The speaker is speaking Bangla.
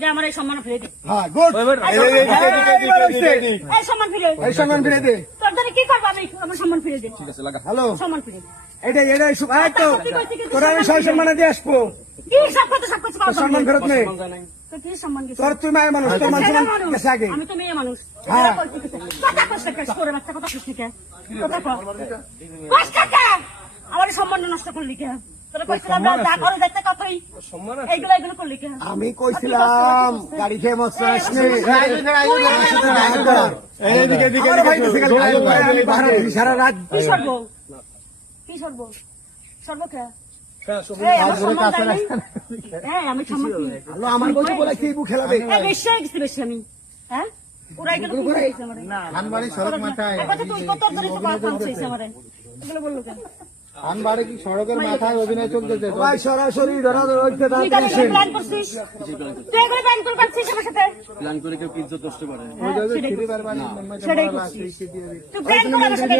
যে আমার এই সম্মান ফিরে দে। হ্যাঁ গুড। এই সম্মান ফিরে দে। এই সম্মান ফিরে দে। তোর জন্য কি করব আমি? আমার সম্মান ফিরে দে। হ্যালো। সম্মান ফিরে দে। এটা এটা এই তো তোরা আমি সব সম্মানে দিয়ে আসব। কি সব কথা সব কিছু সম্মান ফেরত নেই তো কি সম্মান দিছিস? তোর তুই মায়ের মানুষ তোর ছেলে সম্মান মানুষ। গেছে আগে। আমি তো মেয়ে মানুষ। হ্যাঁ। কথা কইতে গেছে। কথা কইতে গেছে, তোর বাচ্চা কথা কইতে গেছে। কথা কষ্ট কে? আমার সম্মান নষ্ট করলি কে তোরা কইছিলাম না, যা করো যাইতে আমি কইছিলাম গাড়ি খেয়ে মস্ত সারা রাত কি সর্ব সর্ব সর্ব আমার বলতে বলে কি বু খেলাবে। এই, বেশি হয়ে গেছে বেশি আমি। হ্যাঁ? ওরা এগুলো কি আমারে? সড়ক মাথায়। তুই কত ধরে তো এগুলো বলল কেন? ধানবাড়ি কি সড়কের মাথায় অভিনয় চলতেছে? ভাই সরাসরি ধরা ধরা হচ্ছে তুই তাড়াতাড়ি প্ল্যান করছিস? তুই এগুলো প্ল্যান করে করছিস আমার সাথে? প্ল্যান করে কেউ কিছু। পরিবার বাড়ি সেটাই করছিস তুই প্ল্যান করে আমার সাথে।